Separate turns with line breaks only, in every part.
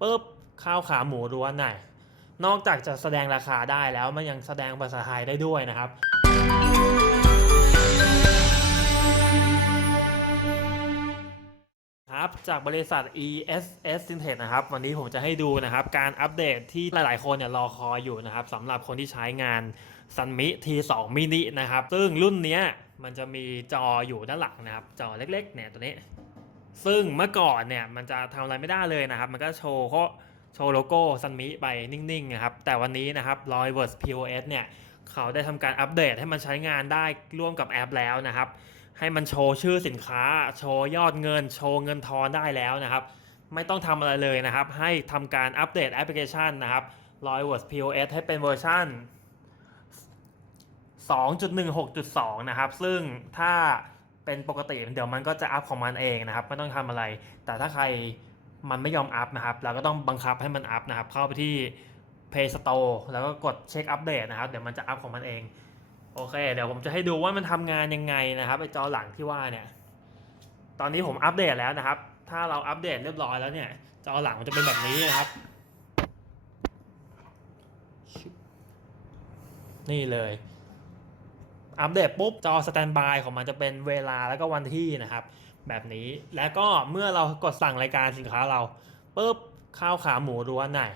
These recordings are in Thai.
ปุ๊บข้าวขาหมูล้วนหน่อยนอกจากจะแสดงราคาได้แล้วมันยังแสดงภาษาไทยได้ด้วยนะครับครับจากบริษัท ESS Syntec นะครับ วันนี้ผมจะให้ดูนะครับ การอัปเดตที่หลาย ๆ คนเนี่ยรอคอยอยู่นะครับสำหรับคนที่ใช้งาน Sunmi T2 mini นะครับ ซึ่งรุ่นนี้มันจะมีจออยู่ด้านหลังนะครับ จอเล็ก ๆ เนี่ยตัวนี้ ซึ่งเมื่อก่อนเนี่ยมันจะทำอะไรไม่ได้เลยนะครับ มันก็โชว์เขาโชว์โลโก้ซันมิไปนิ่งๆนะครับ แต่วันนี้นะครับ r o y v e r s POS เนี่ย เขาได้ทำการอัปเดตให้มันใช้งานได้ร่วมกับแอปแล้วนะครับ ให้มันโชว์ชื่อสินค้า โชว์ยอดเงิน โชว์เงินทอนได้แล้วนะครับ ไม่ต้องทำอะไรเลยนะครับ ให้ทำการอัปเดตแอปพลิเคชันนะครับ r o y v e r s POS ให้เป็นเวอร์ชัน2.16.2 นะครับ ซึ่งถ้า เป็นปกติเดี๋ยวมันก็จะอัพของมันเองนะครับไม่ต้องทำอะไร แต่ถ้าใครมันไม่ยอมอัพนะครับ เราก็ต้องบังคับให้มันอัพนะครับ เข้าไปที่ Play Store แล้วก็กดเช็คอัปเดตนะครับ เดี๋ยวมันจะอัพของมันเอง โอเค เดี๋ยวผมจะให้ดูว่ามันทำงานยังไงนะครับไอจอหลังที่ว่าเนี่ย ตอนนี้ผมอัปเดตแล้วนะครับ ถ้าเราอัปเดตเรียบร้อยแล้วเนี่ย จอหลังมันจะเป็นแบบนี้นะครับ นี่เลย อัปเดตปุ๊บจอสแตนบายของมันจะเป็นเวลาแล้วก็วันที่นะครับ แบบนี้แล้วก็เมื่อเรากดสั่งรายการสินค้าเราปุ๊บข้าวขาหมูล้วนหน่อย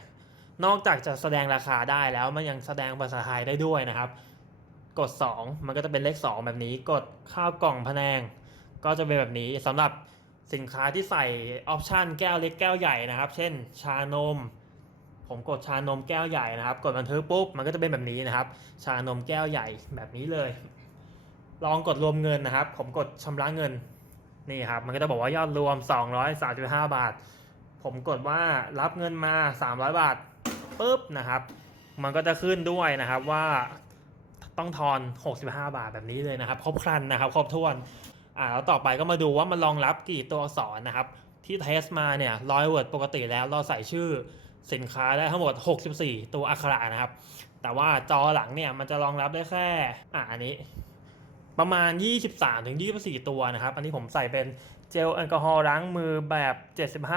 นอกจากจะแสดงราคาได้แล้วมันยังแสดงภาษาไทยได้ด้วยนะครับ กด 2 มันก็จะเป็นเลข 2 แบบนี้กดข้าวกล่องพแนง ก็จะเป็นแบบนี้สำหรับสินค้าที่ใส่ออปชันแก้วเล็กแก้วใหญ่นะครับ เช่น ชานม ผมกดชานมแก้วใหญ่นะครับ กดบันทึกปุ๊บมันก็จะเป็นแบบนี้นะครับ ชานมแก้วใหญ่แบบนี้เลย ลองกดรวมเงินนะครับ ผมกดชำระเงินนี่ครับ มันก็จะบอกว่ายอดรวม 235 บาท ผมกดว่ารับเงินมา 300 บาทปุ๊บนะครับ มันก็จะขึ้นด้วยนะครับว่าต้องทอน 65 บาทแบบนี้เลยนะครับ ครบครันนะครับ ครบถ้วนอ่าแล้วต่อไปก็มาดูว่ามันรองรับกี่ตัวอักษรนะครับ ที่เทสมาเนี่ยร้อยเวิร์ดปกติแล้วเราใส่ชื่อ สินค้าได้ทั้งหมด 64 ตัวอักขระนะครับ แต่ว่าจอหลังเนี่ยมันจะรองรับได้แค่ อ่าอันนี้ ประมาณ 23ถึง24 ตัวนะครับ อันนี้ผมใส่เป็นเจลแอลกอฮอล์ล้างมือแบบ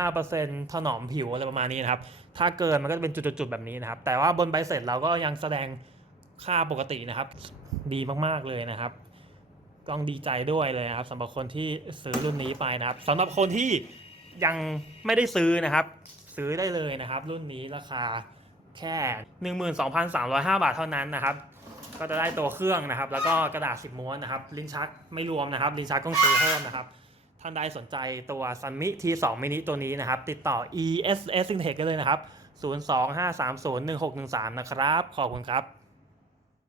75%ถนอมผิวอะไรประมาณนี้นะครับ ถ้าเกินมันก็จะเป็นจุดๆแบบนี้นะครับ แต่ว่าบนใบเสร็จเราก็ยังแสดงค่าปกตินะครับ ดีมากๆเลยนะครับต้องดีใจด้วยเลยนะครับสำหรับคนที่ซื้อรุ่นนี้ไปนะครับสำหรับคนที่ยังไม่ได้ซื้อนะครับ ซื้อได้เลยนะครับ รุ่นนี้ราคาแค่ 12,305 บาทเท่านั้นนะครับ ก็จะได้ตัวเครื่องนะครับ แล้วก็กระดาษ 10 ม้วนนะครับ ลิ้นชักไม่รวมนะครับ ลิ้นชักต้องซื้อเพิ่มนะครับ ท่านใดสนใจตัว Sunmi T2 mini ตัวนี้นะครับ ติดต่อ ESS Syntec กันเลยนะครับ 025301613 นะครับ ขอบคุณครับ